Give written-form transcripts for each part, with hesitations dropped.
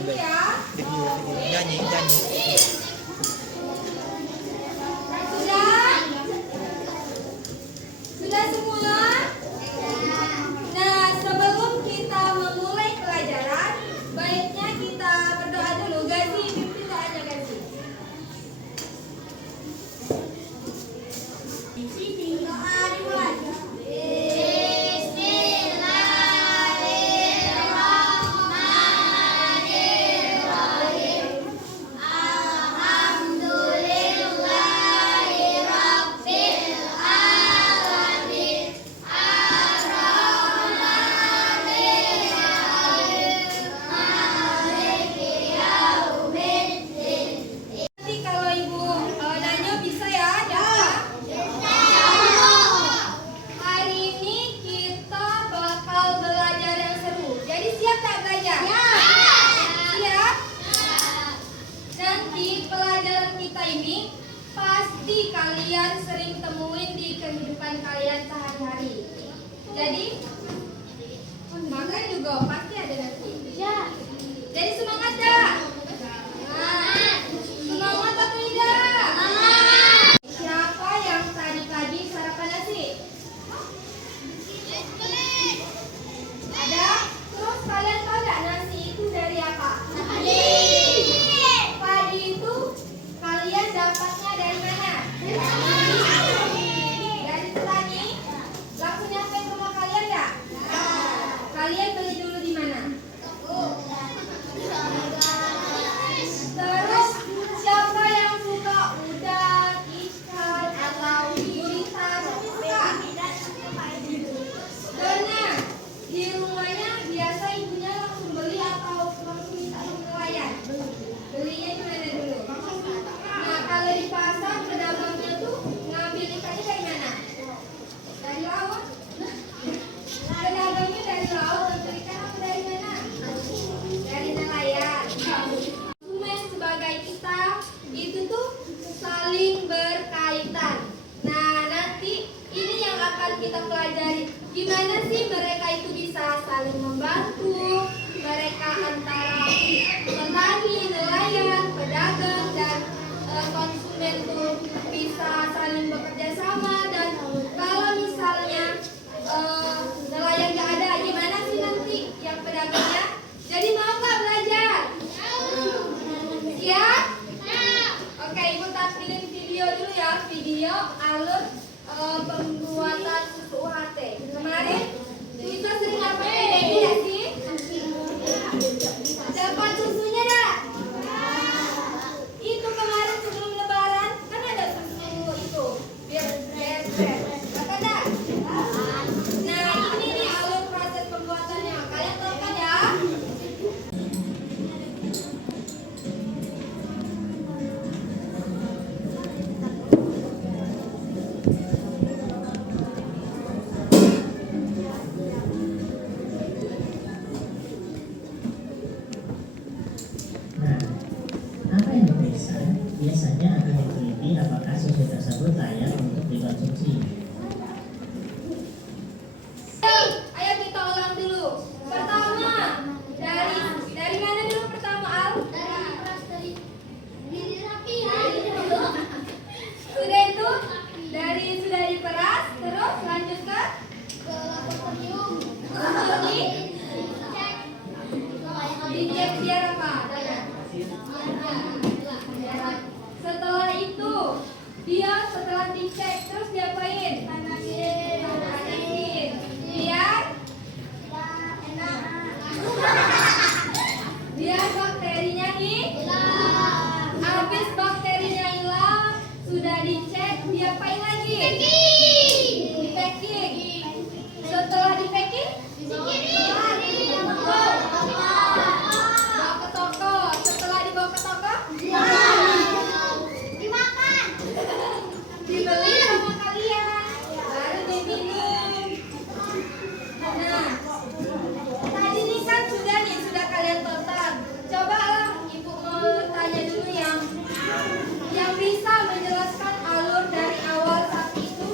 dulu ya. Nyanyi. Sudah semua? Nah, sebelum kita memulai pelajaran, baiknya kita berdoa dulu. Gazi, pimpin doanya Gazi. Doa dimulai. Nanti kalau Ibu nanya bisa ya, hari ini kita bakal belajar yang seru. Jadi siap tak belajar? Siap? Nanti pelajaran kita ini pasti kalian sering temuin di kehidupan kalian sehari-hari. Jadi makan juga pasti ada nanti. Jadi semangat dah. Semangat atau tidak? Siapa yang tadi pagi sarapan nasi? Ada? Terus kalian tahu nggak nasi itu dari apa? Padi itu kalian dapatnya dari mana? Dari petani? Langsung nyampe ke rumah kalian nggak? Kalian beli dulu di mana? Terus siapa yang suka udang, ikan, atau gurita? Suka? Karena di rumahnya biasa ibunya langsung beli atau langsung minta sama nelayan? Belinya di mana dulu? Nah, kalau di pasar pedagangnya tuh ngambil ikannya dari mana? Dari laut? Pedagangnya dari laut, ngambil ikan apa dari mana? Dari nelayan. Konsumen sebagai kita itu tuh saling berkaitan. Nah, nanti ini yang akan kita pelajari. Gimana sih mereka itu bisa saling membantu? Mereka antara petani, nelayan, pedagang, dan konsumen tuh bisa saling bekerja sama. Dan kalau misalnya nelayan gak ada, gimana sih nanti yang pedagangnya? Jadi mau nggak belajar? Siap? Oke, Ibu tampilin video dulu ya. Video alur pembuatan susu UHT. Kemarin kita sering apa ini ya sih? Dapat susunya dah? Itu kemarin sebelum lebaran kan ada susu itu. Biar dapat dah? Nah, ini nih alur proses pembuatannya. Kalian tahu kan ya? Nah, apa yang diperiksa biasanya akan diteliti apakah susu tersebut layak untuk dikonsumsi. Ayo kita ulang dulu. Pertama, dari mana dulu pertama Al? Sudah itu sudah diperas, terus lanjut ke dicek biar apa? Setelah itu setelah dicek terus diapain? Panasin. Biar bakterinya hilang. Habis bakterinya hilang, sudah dicek, diapain lagi? Di packing. Setelah di packing, bawa ke toko. Setelah dibawa ke toko, dibeli sama kalian, baru diminum. Nah, tadi nih kan sudah kalian total. Coba Ibu mau tanya dulu yang bisa menjelaskan alur dari awal sapi itu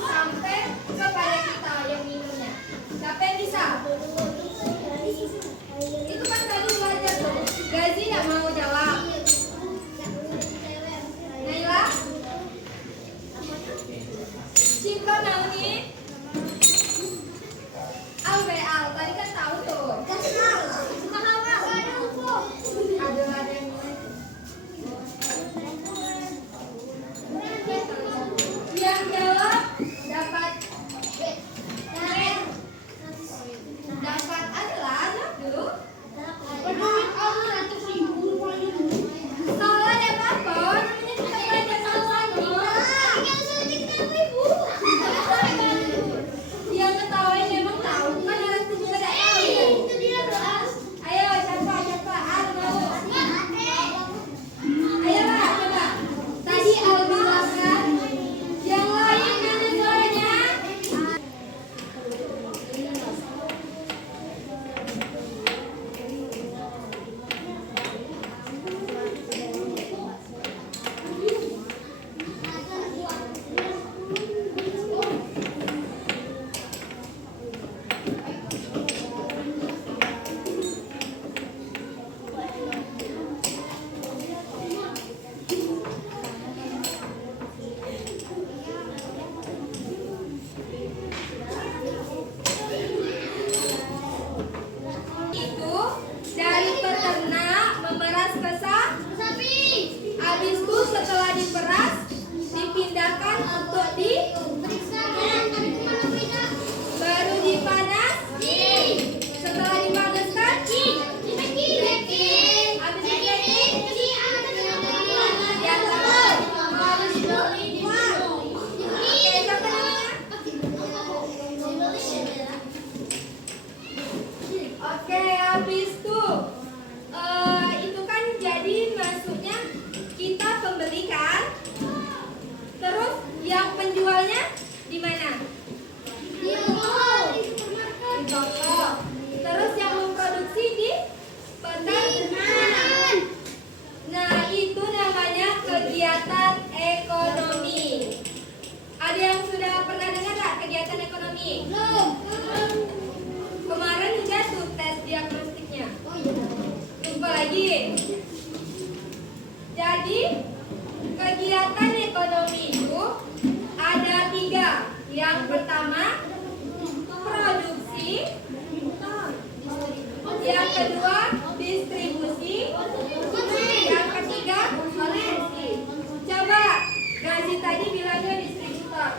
kegiatan ekonomi? Belum. Kemarin juga tuh tes diagnostiknya. Lupa lagi. Jadi kegiatan ekonomi itu ada 3. Yang pertama produksi, yang kedua distribusi, yang ketiga konsumsi. Coba Gazi tadi bilangnya distributor.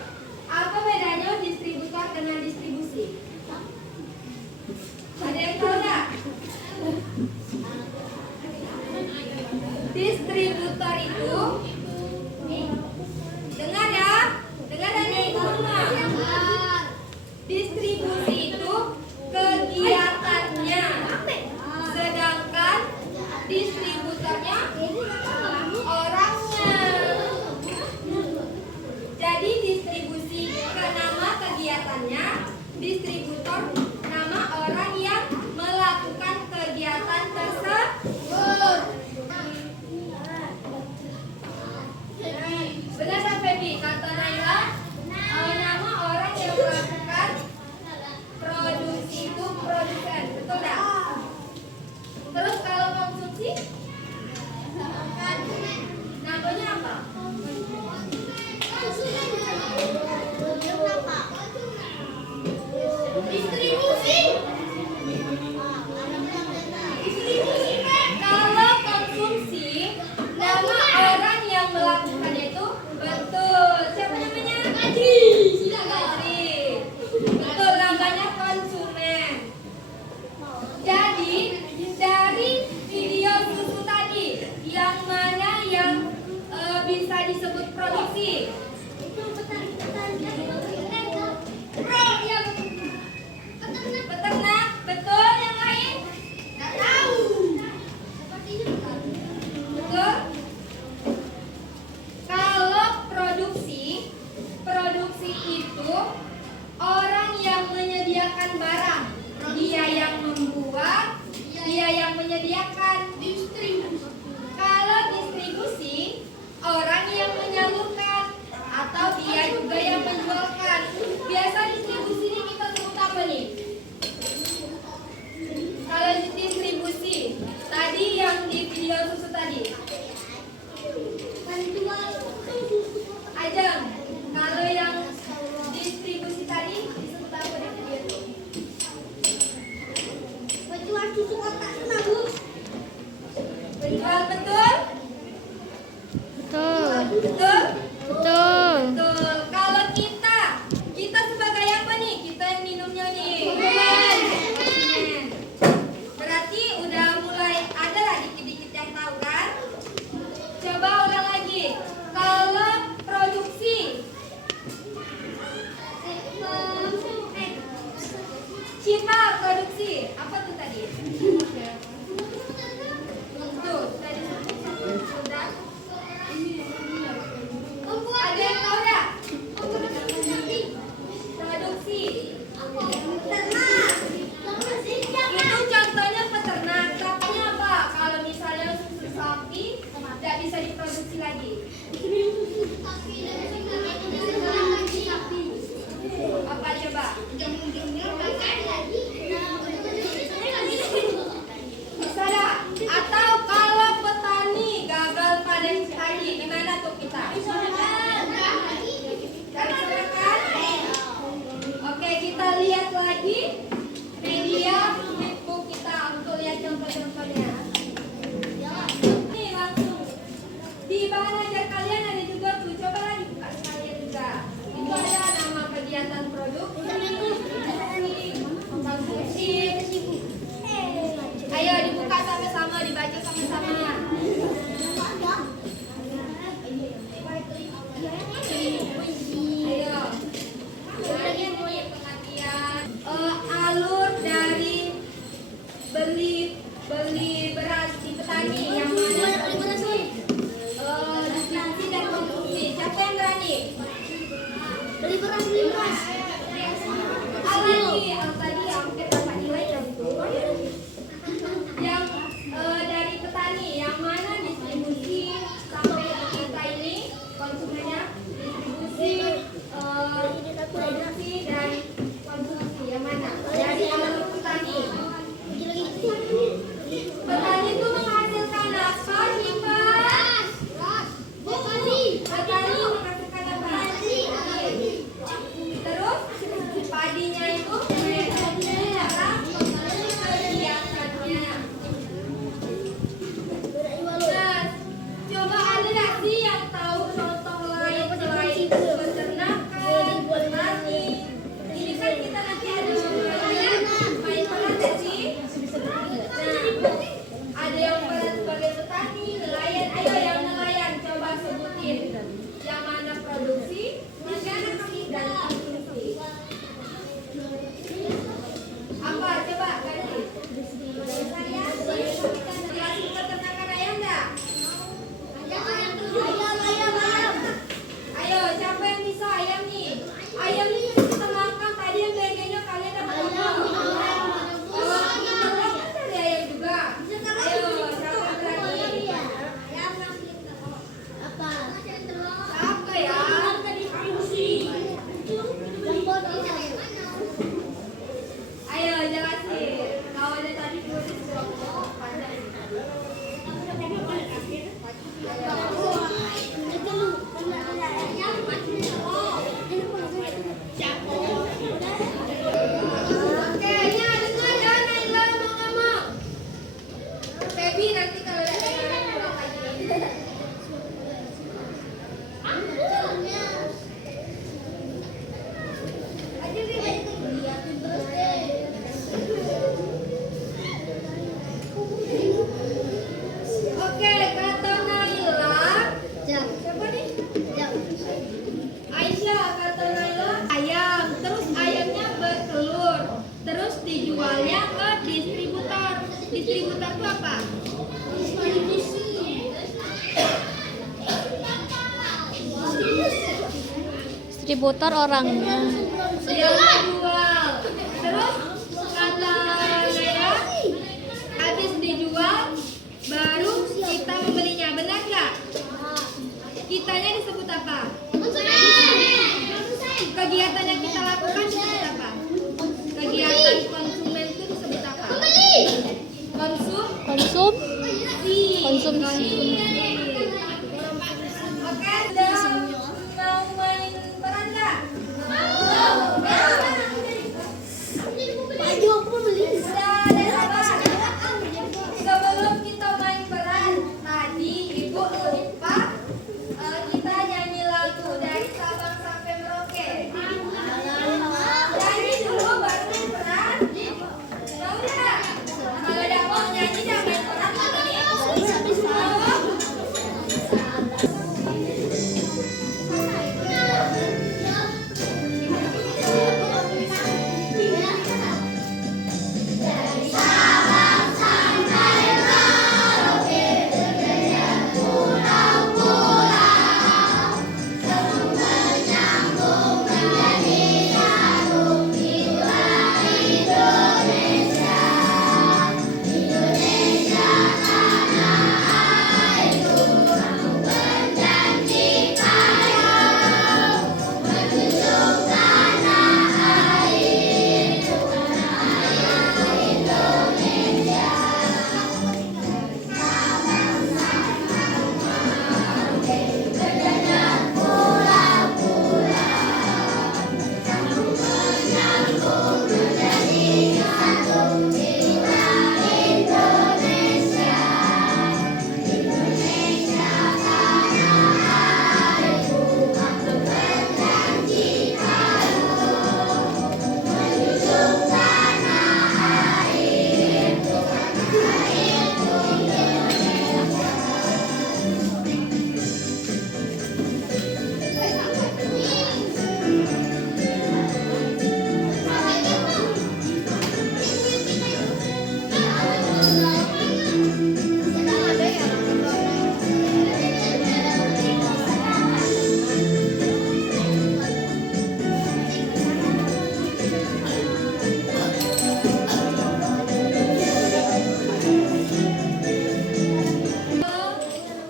Apa bedanya distributor dengan distribusi? Ada yang tahu nggak? Distributor itu, dengar ya, dengar dari rumah. Distribusi itu kegiatannya, sedangkan distributornya orangnya. Jadi distribusi ke nama kegiatannya, distributor nama orang yang melakukan kegiatan tersebut. Benar kan Febi? Kata Naila, nama orang yang melakukan produksi itu produsen, betul tak? Terus kalau konsumsi, namanya apa? Distribusi. Kalau konsumsi, nama orang yang melakukannya itu betul. Siapa namanya? Gadri. Betul, namanya konsumen. Jadi dari video susu tadi, yang mana yang bisa disebut produksi? Peternak, betul. Yang lain? Nggak tahu. Betul. Kalau produksi itu orang yang menyediakan barang. Dia yang membuat, dia yang menyediakan. Kalau distribusi, orang yang menyalurkan atau dia juga yang menjualkan. Biasa distribusi ini kita sebut apa nih? Kalau distribusi, tadi yang di video susu tadi. Ajeng, kalau yang distribusi tadi disebut apa di video itu? Penjual susu kotak sama Bu. Penjual, betul? Betul. Betul? Betul. Betul. Kalau kita sebagai apa nih? Kita yang minumnya nih. Berarti udah mulai ada lah dikit-dikit yang tahu kan? Coba ulang lagi. Kalau produksi, Cipa produksi, apa tuh tadi? Tuh, tadi sudah. Ada yang tahu nggak? Produksi. Itu contohnya peternak. Contohnya apa? Kalau misalnya susu sapi tidak bisa diproduksi lagi. Apa coba? Bisa dah? Atau kalau petani gagal panen tadi, gimana tuh kita? Kan? Oke, kita lihat lagi media Facebook kita untuk lihat contoh-contohnya. Nih langsung di bahan ajar kalian ada juga tuh, coba lagi buka sekalian juga. Itu ada nama kegiatan produk, konsumsi. Ayo dibuka sama-sama, dibaca sama-sama. Ayo. Nah, ini pengertian alur dari beli beras di petani yang mana distribusi dan konsumsi. Siapa yang berani? Beli beras. Tadi hampir dapat nilai yang dari petani yang mana distribusi sampai ke kita ini konsumennya, distribusi produksi dan distributor orangnya. Yang dijual. Terus kata Naya, habis dijual baru kita membelinya, benar nggak? Kitanya disebut apa? Kegiatan yang kita lakukan disebut apa? Kegiatan konsumen itu disebut apa? Konsumsi. Oke, sudah mau main peran nggak? Sebelum kita main peran, tadi Ibu lupa kita nyanyi lagu dari Sabang sampai Merauke. Nyanyi dulu baru main peran. Mau nggak? Kalau udah mau nyanyi jangan main peran lagi.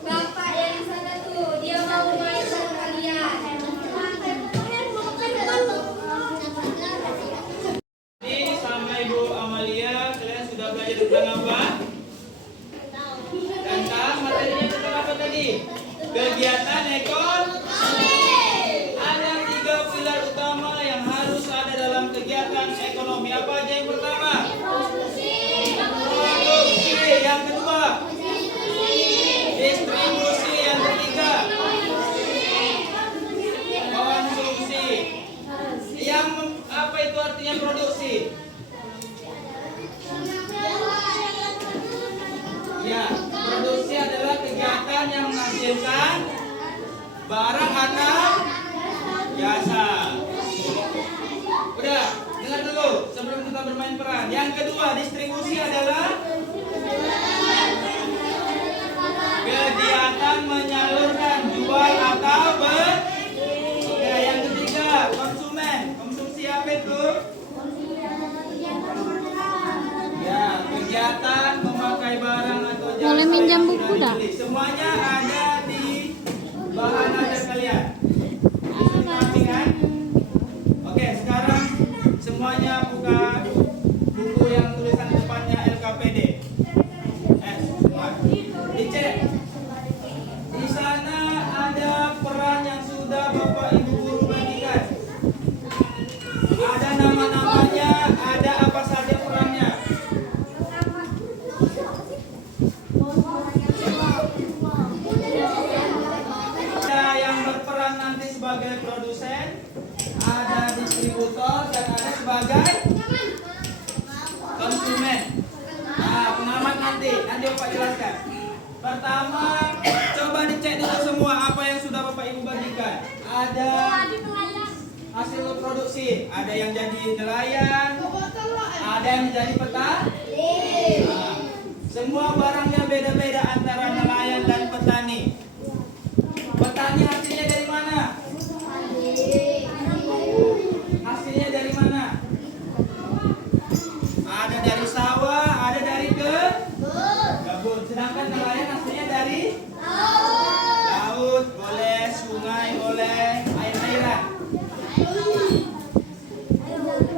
Bapak yang di sana tuh, dia mau main sama kalian. Ini sama Ibu Amalia, kalian sudah belajar tentang apa? Tentang materinya tentang apa tadi? Kegiatan ekonomi. Ada 3 pilar utama yang harus ada dalam kegiatan ekonomi. Apa aja yang pertama? Produksi. Yang kedua? Distribusi. Yang ketiga? Konsumsi. Yang apa itu artinya produksi? Ya, produksi adalah kegiatan yang menghasilkan barang atau jasa. Udah, dengar dulu sebelum kita bermain peran. Yang kedua, distribusi adalah kegiatan menyalurkan jual atau Oke, yang ketiga, konsumen. Konsumsi apa itu? Ya, kegiatan memakai barang atau jasa. Boleh minjam yang buku sudah dah? dibeli. Semuanya ada di bahan ajar kalian. Masing-masing kan? Oke, sekarang semuanya buka buku yang tulisan depannya LKPD. Semua. Dicek. Di sana ada peran yang sudah Bapak Ibu guru bagikan. Ada nama-namanya, ada apa saja perannya. Ada yang berperan nanti sebagai produsen, ada distributor, dan ada sebagai konsumen. Nah, pengamat nanti Bapak jelaskan. Pertama, coba dicek dulu semua apa yang sudah Bapak Ibu bagikan. Ada hasil produksi, ada yang jadi nelayan, ada yang jadi petani. Nah, semua barangnya beda-beda antara nelayan dan petani. Petani hasilnya dari mana?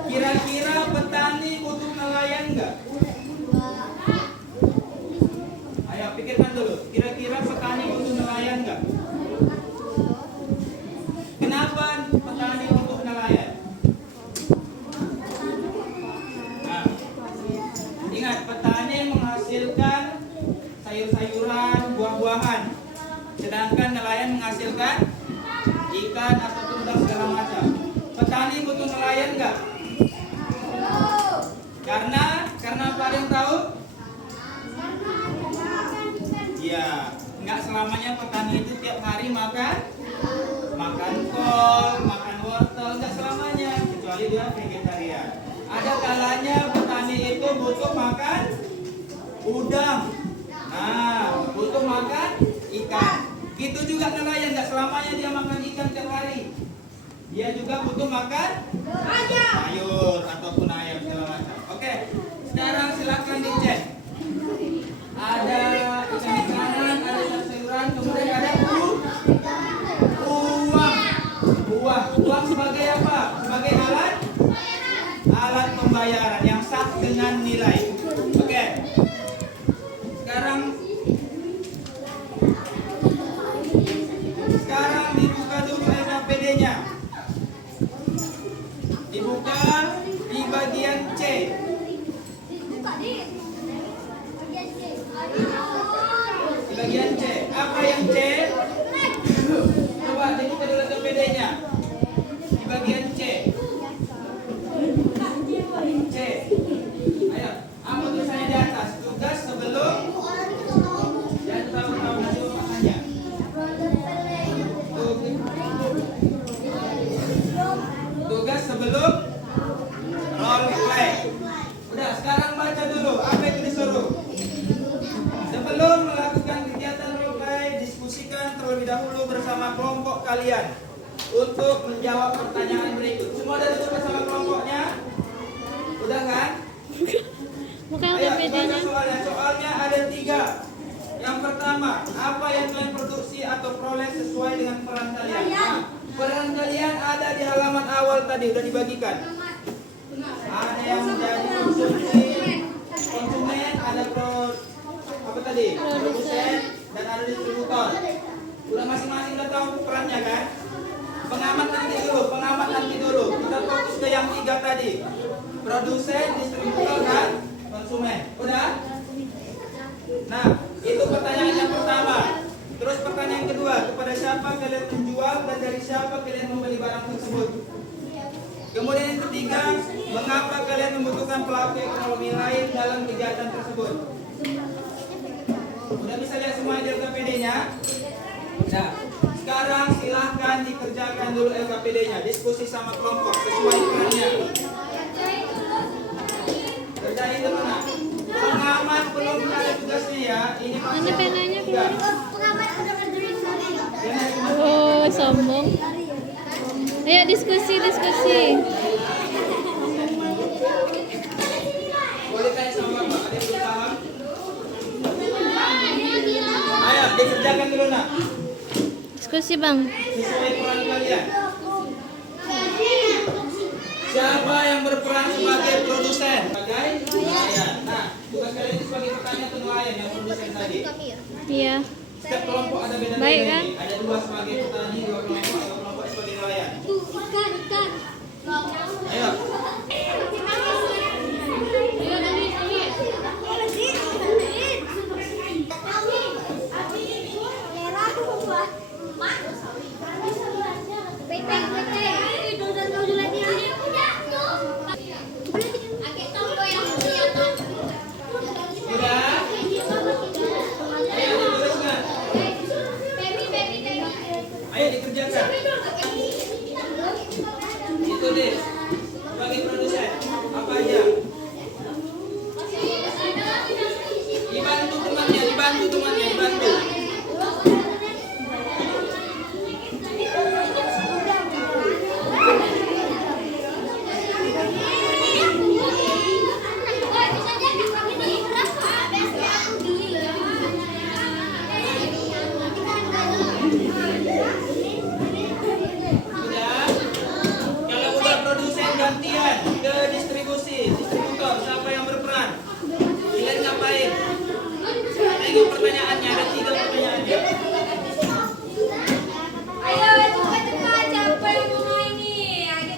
Kira-kira petani butuh nelayan nggak? Ayo pikirkan dulu. Kira-kira petani butuh nelayan nggak? Kenapa petani butuh nelayan? Nah, ingat petani menghasilkan sayur-sayuran, buah-buahan. Sedangkan nelayan menghasilkan ikan atau udang segala macam. Petani butuh nelayan nggak? Karena apa, ada yang tahu? Ya, nggak selamanya petani itu tiap hari makan kol, makan wortel, nggak selamanya, kecuali dia vegetarian. Ada kalanya petani itu butuh makan udang, butuh makan ikan. Gitu juga nelayan, nggak selamanya dia makan ikan tiap hari. Dia juga butuh makan sayur ataupun ayam segala macam. Oke, sekarang silakan dicek. Ada ikan-ikanan, ada sayuran, kemudian ada uang. Uang sebagai apa? Sebagai alat pembayaran yang sah dengan nilai. Oke. Sekarang dibuka dulu LKPD-nya. Dibuka di bagian C. Di bagian C. Apa yang C? Coba dibuka dulu LKPD-nya. Di bagian C. C. Ayo, apa tulisannya di atas? Tugas sebelum dan tahu-tahu nanti makanya. Tugas sebelum role play. Udah, sekarang baca dulu apa yang disuruh. Sebelum melakukan kegiatan role play, diskusikan terlebih dahulu bersama kelompok kalian untuk menjawab pertanyaan berikut. Semua udah duduk bersama kelompoknya? Udah kan? Ayo, baca soalnya. Soalnya ada 3. Yang pertama, apa yang kalian produksi atau peroleh sesuai dengan peran kalian? Peran kalian ada di halaman awal tadi, udah dibagikan. Ada yang menjadi konsumen, ada produsen, dan ada distributor. Udah masing-masing udah tahu perannya kan? Pengamat nanti dulu. Kita fokus ke yang 3 tadi. Produsen, distributor, dan konsumen. Udah? Nah, itu pertanyaan yang pertama. Terus pertanyaan kedua, kepada siapa kalian menjual dan dari siapa kalian membeli barang tersebut? Kemudian yang ketiga, mengapa kalian membutuhkan pelaku ekonomi lain dalam kegiatan tersebut? Udah bisa lihat semua di LKPD-nya? Nah, sekarang silahkan dikerjakan dulu LKPD-nya, diskusi sama kelompok sesuai perannya. Kerjain dulu nak. Pengamat belum ada tugasnya ya. Ini Mana penanya keluar? Pengamat udah ngerjain soalnya. Oh, sombong. Ayo diskusi. Boleh tanya sama Bapak, ada yang belum paham? Ayo, dikerjakan dulu nak. Diskusi, Bang. Sesuai peran kalian. Siapa yang berperan sebagai produsen? Sebagai nelayan. Nah, tugas kalian ini sebagai petani atau nelayan yang produsen tadi. Iya. Setiap kelompok ada beda-beda. Baik, kan? Ini. Ada 2 sebagai petani, 2 kelompok atau kelompok sebagai nelayan. Ikan. Ayo. Sudah? Ayo diteruskan. Ayo dikerjakan. Kemudian gantian ke distributor. Siapa yang berperan? Kalian ngapain? Tengok pertanyaannya, ada 3 pertanyaannya. Ayo cepat-cepat, siapa yang mau ini? Ayo.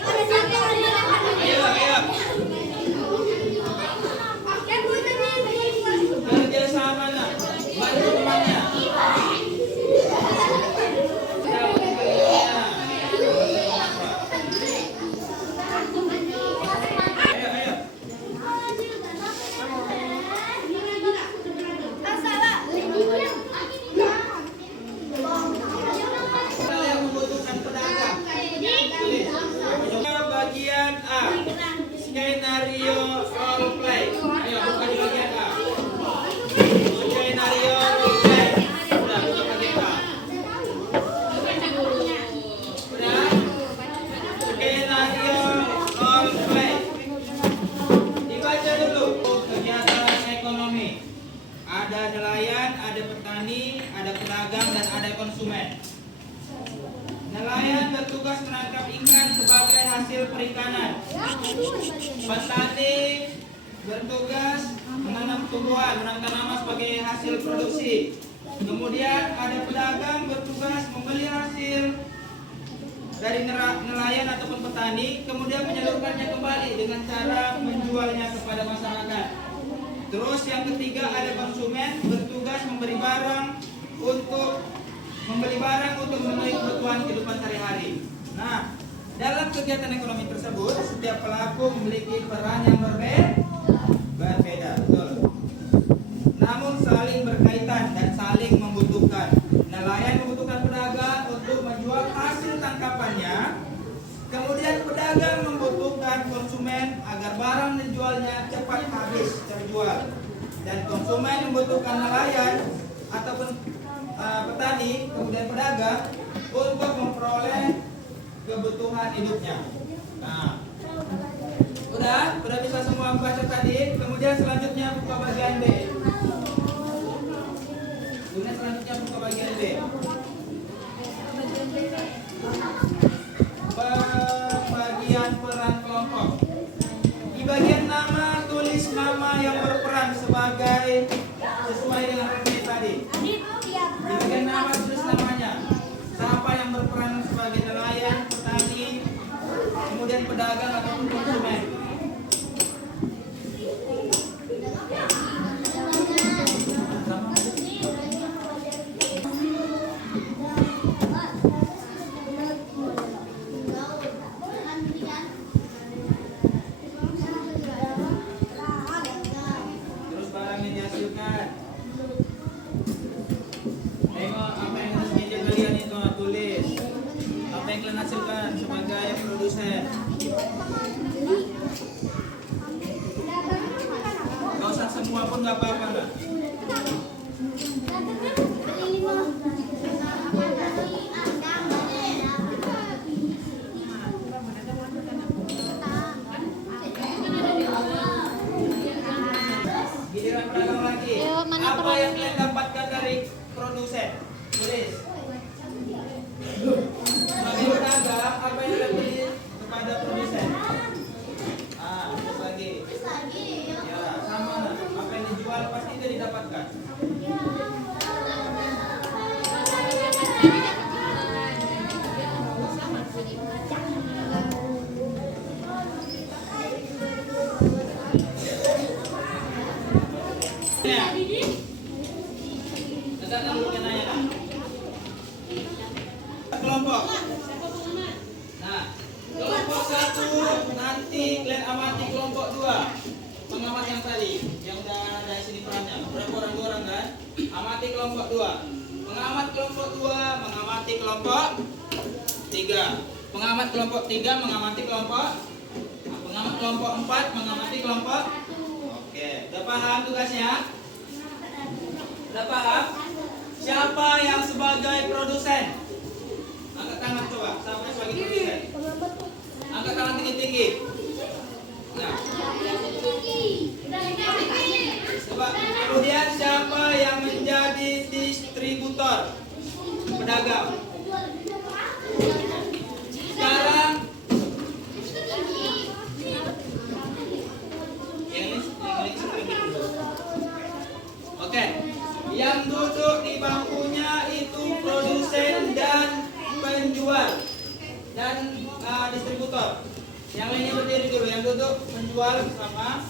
Kerja sama nak. Bantu temannya. Ayo. Hal yang membutuhkan pedagang. Bagian A. Skenario role play. Ayo buka di bagian A. Skenario role play. Udah buka bagian A. Udah. Skenario role play. Dibaca dulu. Kegiatan ekonomi. Ada nelayan, ada petani, ada pedagang, dan ada konsumen. Nelayan bertugas menangkap ikan sebagai hasil perikanan. Petani bertugas menanam tumbuhan, menanam tanaman sebagai hasil produksi. Kemudian ada pedagang bertugas membeli hasil dari nelayan ataupun petani, kemudian menyalurkannya kembali dengan cara menjualnya kepada masyarakat. Terus yang ketiga ada konsumen bertugas membeli barang untuk memenuhi kebutuhan kehidupan sehari-hari. Nah, dalam kegiatan ekonomi tersebut, setiap pelaku memiliki peran yang berbeda, betul. Namun saling berkaitan dan saling membutuhkan. Nelayan membutuhkan pedagang untuk menjual hasil tangkapannya. Kemudian pedagang membutuhkan konsumen agar barang dijualnya cepat habis terjual. Dan konsumen membutuhkan nelayan ataupun petani, kemudian pedagang untuk memperoleh kebutuhan hidupnya. Nah, udah bisa semua membaca tadi. Kemudian selanjutnya buka bagian B. Bagian B. Pembagian peran kelompok. Di bagian nama tulis nama yang berperan sebagai sesuai dengan referensi tadi. Di bagian nama tulis namanya. Siapa yang berperan sebagai nelayan, petani, kemudian pedagang ataupun konsumen. Terus barang yang dihasilkan. Tengok apa yang ada di meja kalian itu, tulis apa yang kalian hasilkan sebagai produsen. Gak usah semua pun gak apa-apa enggak? Giliran pedagang lagi. Ayo, mana Apa peran? yang kalian dapatkan dari produsen? Tulis. Sebagai pedagang, apa yang kalian beli kepada produsen? Terus lagi. Ya, sama lah. Apa yang dijual pasti itu didapatkan. Ya. Tegakkan dulu kenanya. Kelompok. Nah, kelompok 1 nanti kalian amati kelompok 2. Pengamat yang tadi, yang udah dari sini perannya. Berapa orang? 2 orang kan? Amati kelompok 2. Pengamat kelompok 2 mengamati kelompok 3. Pengamat kelompok 3 mengamati kelompok. Pengamat kelompok 4 mengamati kelompok. Oke, udah paham tugasnya? Udah paham? Siapa yang sebagai produsen? Angkat tangan coba. Siapa yang sebagai produsen? Angkat tangan tinggi-tinggi. Nah. Coba. Kemudian siapa yang menjadi distributor? Pedagang. Sekarang Yang lainnya berdiri dulu. Yang duduk penjual sama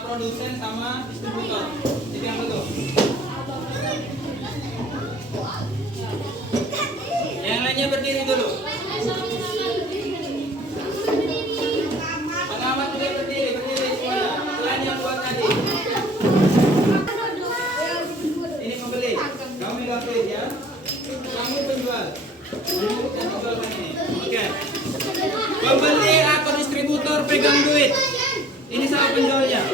produsen sama distributor. Jadi yang duduk. Yang lainnya berdiri dulu. Pengamat juga berdiri semuanya. Selain yang buat tadi. Ini pembeli. Kamu megang duit ya. Kamu penjual. Yang dijualkan ini. Oke. Pembeli atau distributor pegang duit. Ini sama penjualnya.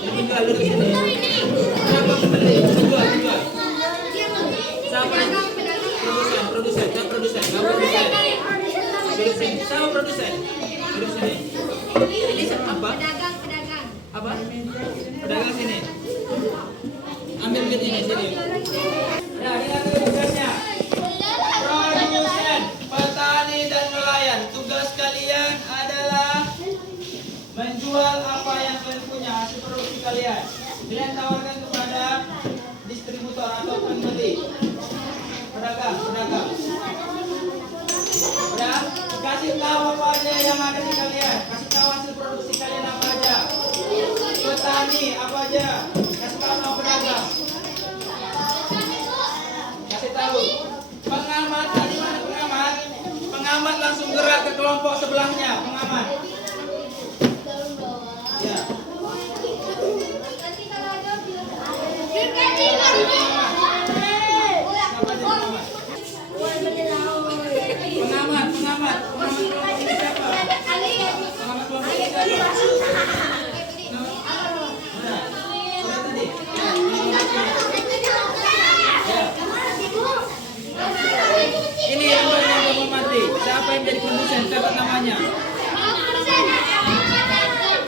Ini penjual duduk sini. Siapa pembeli? Penjual. Siapa? Produsen. Siapa produsen? Kamu produsen. Duduk sini. Siapa produsen? Duduk sini. Ini apa? Apa? Pedagang sini. Ambil duit ini sini. Nah, lihat tugasnya. Produsen, petani dan nelayan. Tugas kalian adalah menjual apa yang kalian punya, hasil produksi kalian. Kalian tawarkan kepada distributor atau pembeli. Pedagang. Udah, kasih tahu apa aja yang ada di kalian. Kasih tahu hasil produksi kalian apa aja. Petani apa aja. Kasih tahu sama pedagang. Kasih tahu. Pengamat, tadi mana pengamat? Pengamat langsung gerak ke kelompok sebelahnya. Pengamat. Ya. Pengamat. Pengamat kelompok ini siapa? Pengamat kelompok ini siapa? Sudah tadi. Ini yang mau mati. Siapa yang jadi produsen? Siapa namanya?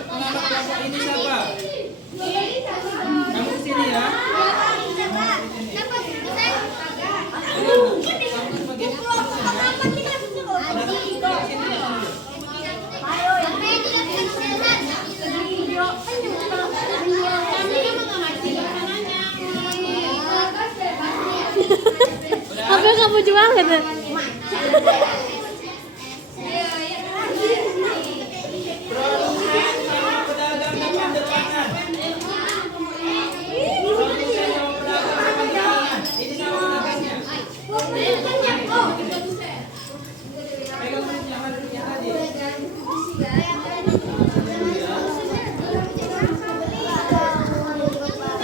Pengamat kelompok ini siapa? Kamu kesini ya. Apa yang kamu jual gitu? Produsen sama pedagang depan-depanan. Produsen sama pedagang depan-depanan. Ini sama pedagangnya. Pegang duitnya, mana duitnya tadi?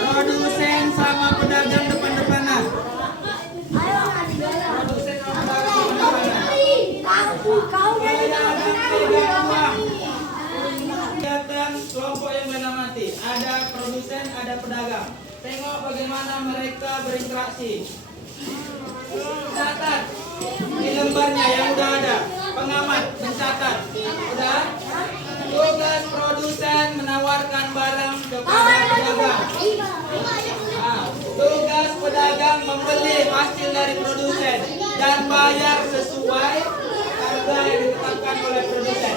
Produsen sama pedagang depan-depanan. Produsen sama pedagang depan-depanan. Kelihatan kelompok yang menamati. Ada produsen, ada pedagang. Tengok bagaimana mereka berinteraksi. Catat di lembarnya yang udah ada. Pengamat mencatat. Udah. Tugas produsen menawarkan barang kepada pedagang. Nah, tugas pedagang membeli hasil dari produsen dan bayar sesuai harga yang ditetapkan oleh produsen.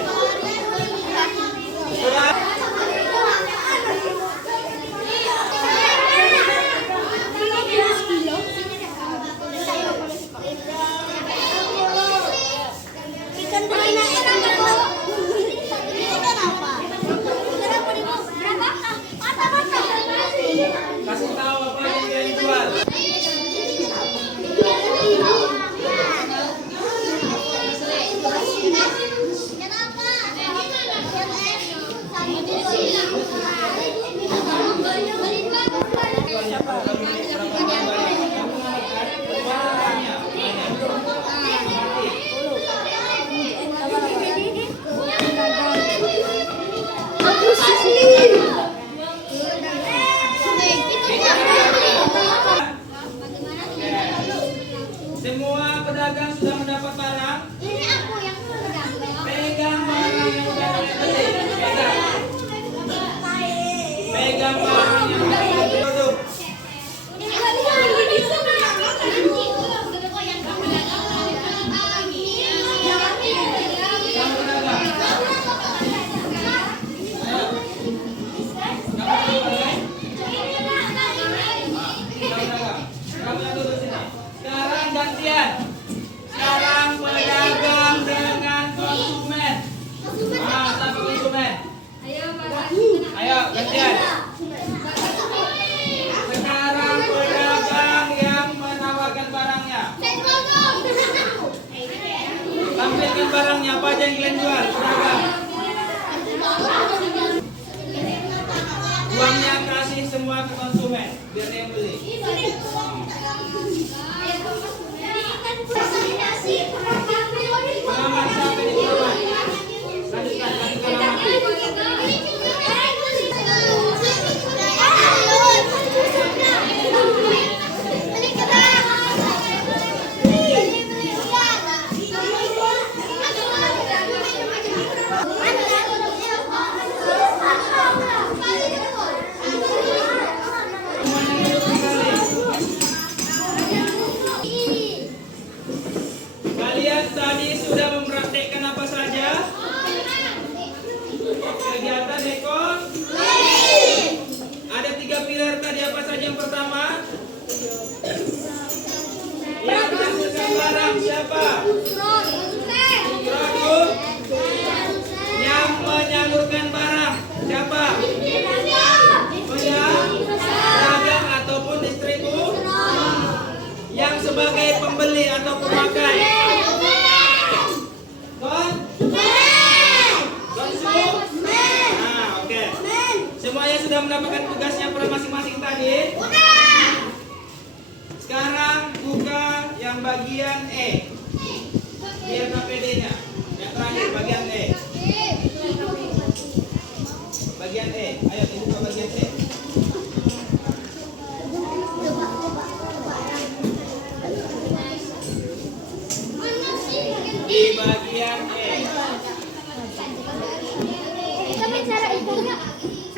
Sudah? Kasih tahu apa yang kalian jual. biar dia yang beli. Pengamat siapa ini pengamat? Lanjutkan pengamat. Semuanya duduk kembali. Kalian tadi sudah mempraktekkan apa saja? Kegiatan ekon? Ada 3 pilar tadi, apa saja yang pertama? Yang menghasilkan barang siapa? Produk. Yang menyalurkan barang siapa? Pedagang ataupun distributor. Yang sebagai pembeli atau pemakai? Konsum. Nah, oke. Semuanya sudah mendapatkan tugasnya pada masing-masing tadi. Sekarang buka yang bagian E. Biar KPD-nya. Yang terakhir bagian E. Bagian E. Ayo dibuka bagian E. Di bagian E. Di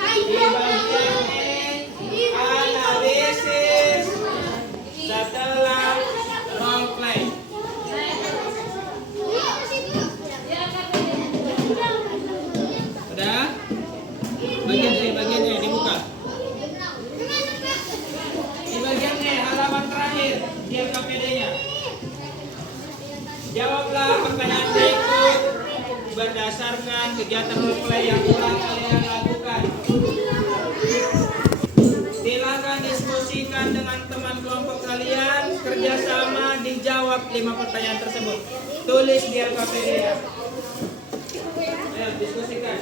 bagian E, analisis setelah role play. Udah? Bagian E dibuka. Di bagian E, halaman terakhir, dia KPD-nya. Jawablah pertanyaan berikut berdasarkan kegiatan role play yang telah kalian lakukan. Silakan diskusikan dengan teman kelompok kalian, kerjasama dijawab 5 pertanyaan tersebut. Tulis di LKPD ya. Ayo diskusikan.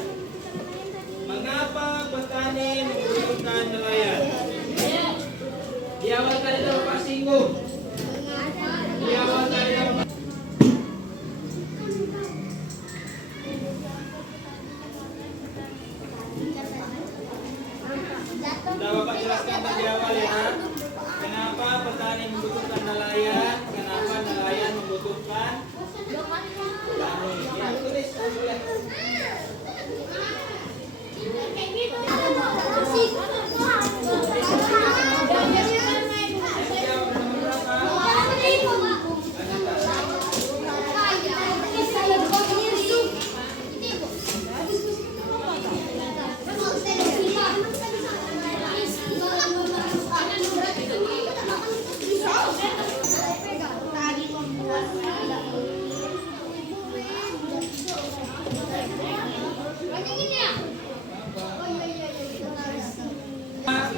Mengapa petani membutuhkan nelayan? Di awal tadi Bapak singgung. Di awal tadi Bapak sudah Bapak jelaskan tadi awal ya. Kenapa petani membutuhkan nelayan? Kenapa nelayan membutuhkan petani? Ya, tulis boleh.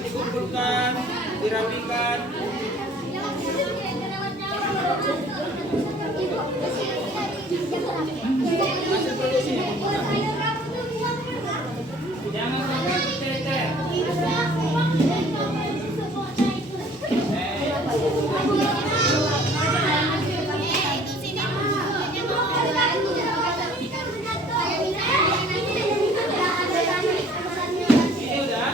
Dikumpulkan, dirapikan. Hasil produksinya. Jangan sampai cecer. Ini udah.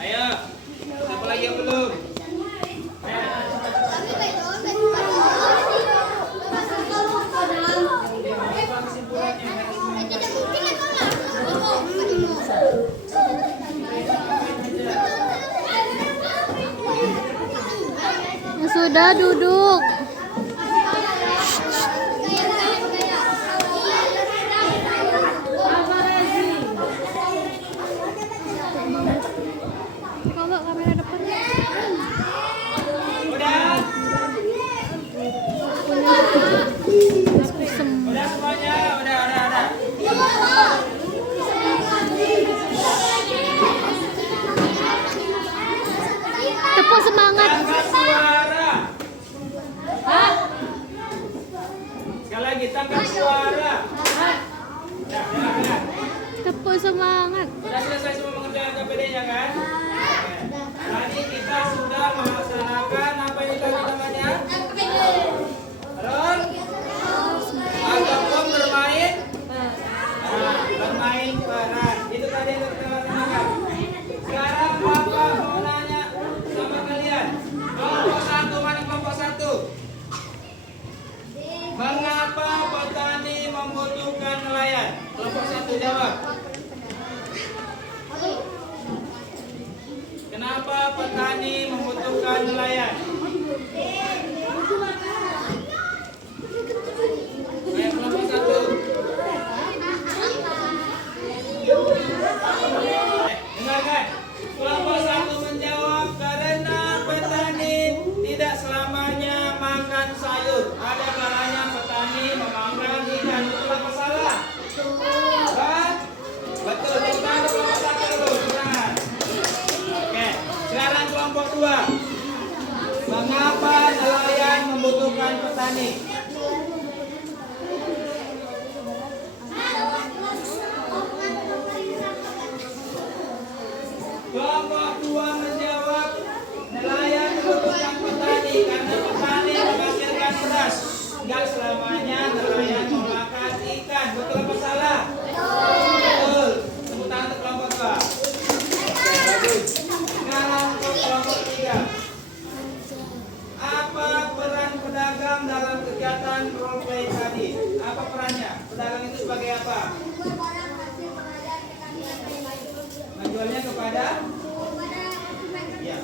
Ayo, siapa lagi yang belum? Apa kesimpulannya? Ya sudah, duduk. Coba kamera depan. Udah. Kusem. Udah semuanya, udah. Tepuk semangat. Angkat suara. semangat. Sudah selesai semua mengerjakan KPD-nya kan? Oke. Tadi kita sudah melaksanakan apa yang tadi namanya? Terus? Ataupun bermain? Bermain peran. Itu tadi yang kita laksanakan. Sekarang Bapak mau nanya sama kalian. Kelompok 1, mana kelompok 1? Mengapa petani membutuhkan nelayan? Kelompok 1 jawab. Kenapa petani membutuhkan nelayan? Ayo kelompok 1. Dengarkan. Kelompok 1 menjawab karena petani tidak selamanya makan sayur. Ada kalanya petani memakan ikan. Betul apa salah? Betul. Kita ada kelompok 1 dulu. Jangan. Oke. Sekarang kelompok 2. Mengapa nelayan membutuhkan petani? Kelompok 2 menjawab nelayan membutuhkan petani karena petani menghasilkan beras. Enggak selamanya nelayan memakan ikan. Betul apa salah? Betul. Tepuk tangan untuk kelompok 2. Oke, bagus. Sekarang untuk kelompok 3. Apa peran pedagang dalam kegiatan role play tadi? Apa perannya? Pedagang itu sebagai apa? Menjualnya kepada? Ya.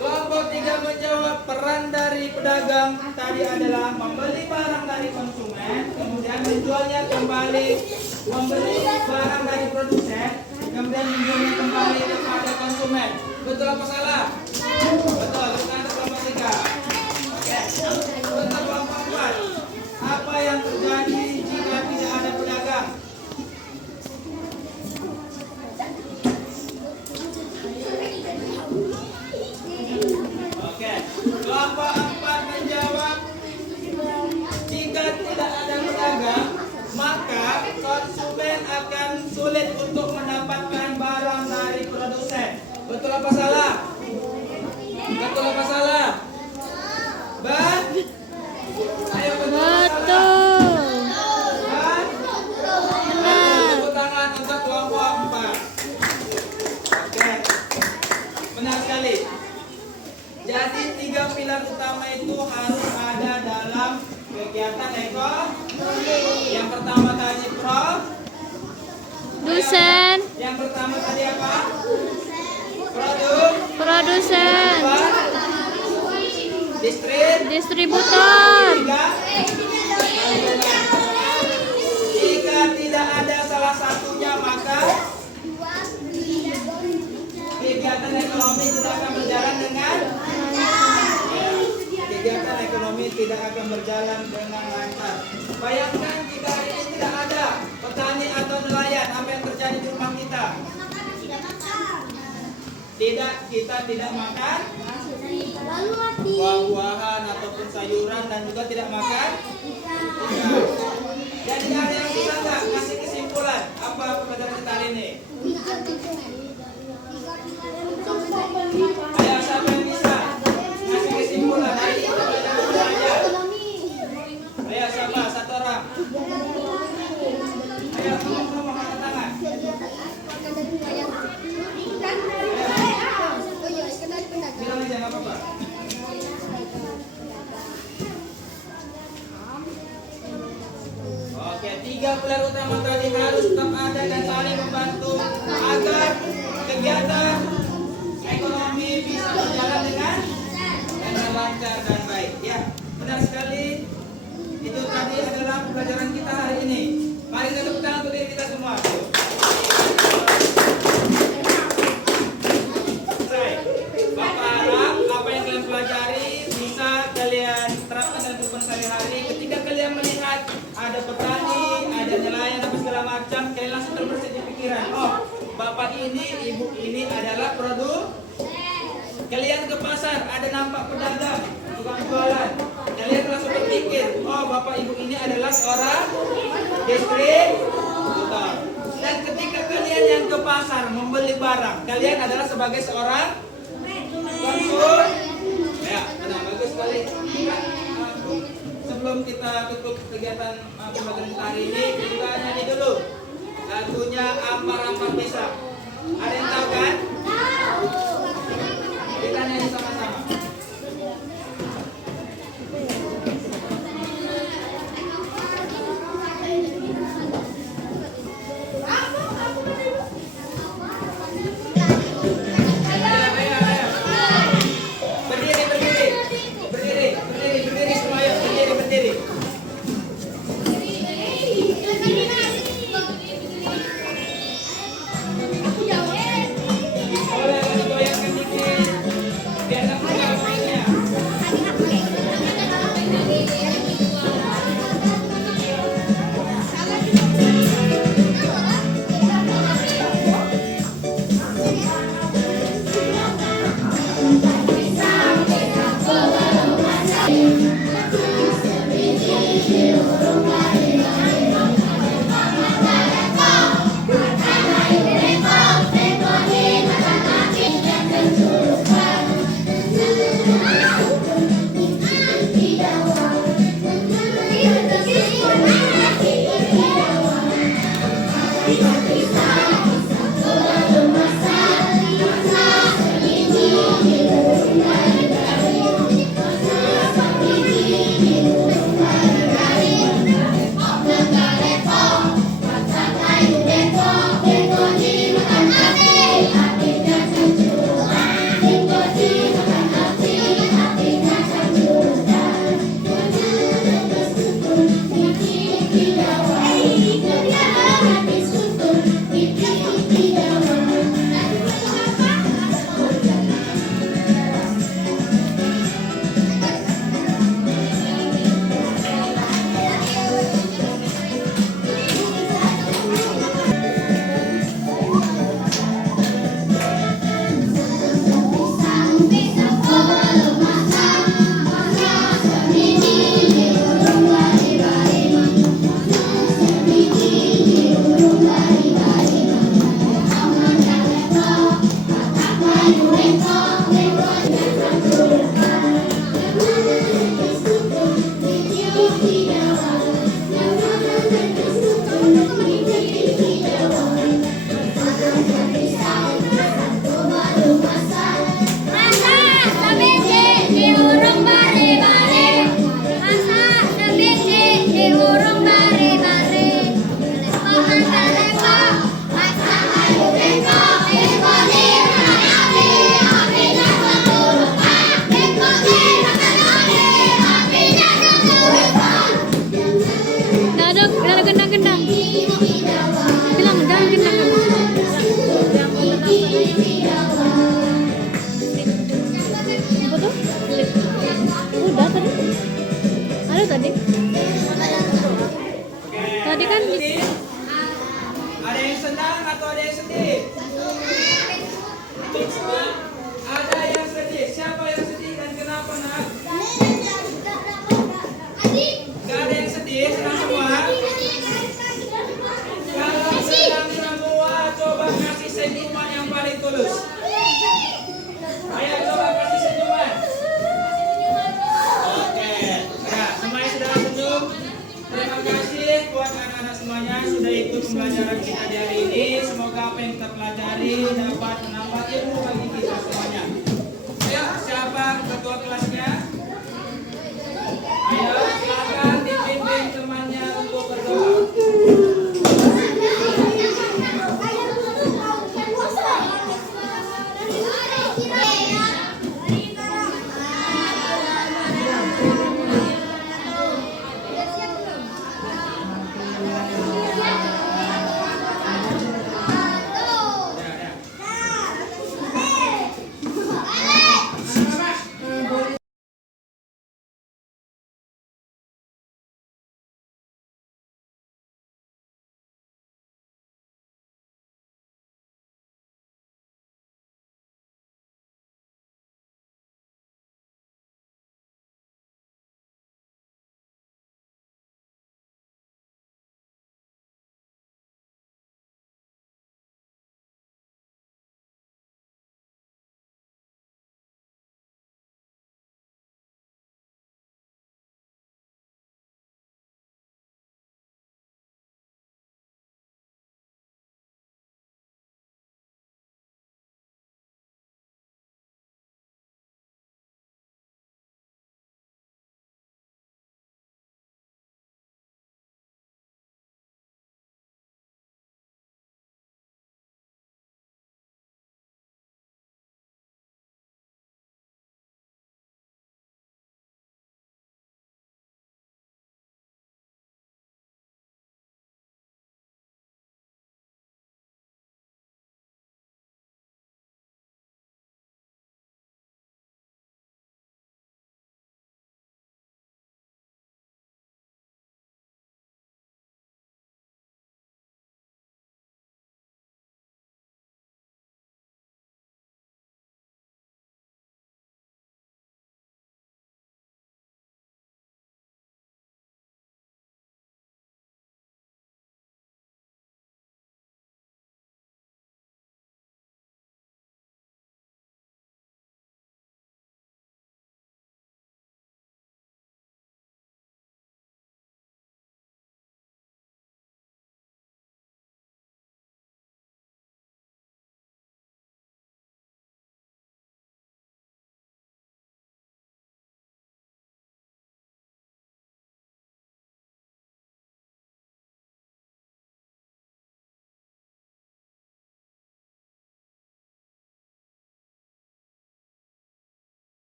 Kelompok 3 menjawab peran dari pedagang tadi adalah membeli barang dari konsumen, kemudian menjualnya kembali, membeli barang dari produsen, kemudian menjualnya kembali kepada konsumen. Betul apa salah? Betul. Bukan kelompok 3. Oke. Untuk kelompok 4. Apa yang terjadi jika tidak ada pedagang? Oke, kelompok 4 menjawab jika tidak ada pedagang, maka konsumen akan sulit untuk mendapatkan barang dari produsen. Betul apa salah? Betul apa salah? Ayo betul apa salah? Tepuk tangan untuk kelompok 4. Oke, benar sekali. Jadi 3 pilar utama itu harus ada dalam kegiatan ekonomi. Yang pertama tadi Dosen, Yang pertama tadi apa? produsen, Apa? distributor. Jika tidak ada salah satunya maka kegiatan ekonomi tidak akan berjalan dengan kegiatan ekonomi tidak akan berjalan dengan lancar. Bayangkan jika hari ini tidak ada petani atau nelayan, apa yang terjadi di rumah kita? Kita tidak makan buah-buahan ataupun sayuran dan juga tidak makan ikan. Jadi ada yang bisa nggak kasih kesimpulan apa pelajaran kita hari ini? Ayo siapa yang bisa ngasih kesimpulan hari ini pelajaran belajar? Ayo siapa? Satu orang. Ayo ngomong angkat tangan. Bilang aja nggak apa-apa. Oke, 3 pilar utama tadi harus tetap ada dan saling membantu agar kegiatan ekonomi bisa berjalan dengan lancar dan baik. Ya, benar sekali. Itu tadi adalah pelajaran kita hari ini. Mari kita tepuk tangan untuk diri kita semua. Bapak harap apa yang kalian pelajari bisa kalian terapkan dalam kehidupan sehari-hari. Ketika kalian melihat ada petani, ada nelayan, apa segala macam, kalian langsung terbersit di pikiran. Oh, bapak ini, ibu ini adalah produk. Kalian ke pasar, ada nampak pedagang, tukang jualan. Kalian langsung berpikir, oh bapak ibu ini adalah seorang distributor. Dan ketika kalian yang ke pasar membeli barang, kalian adalah sebagai seorang konsul. Ya, benar, bagus sekali. Sebelum kita tutup kegiatan pembelajaran kita hari ini, kita nyanyi dulu lagunya Ampar-Ampar Pisang. Ada yang tahu kan? Kita nyanyi sama-sama. Berdiri semua, yuk. Berdiri. Boleh goyangkan dikit, biar nggak keluar mainnya. Pembelajaran kita di hari ini, semoga apa yang kita pelajari dapat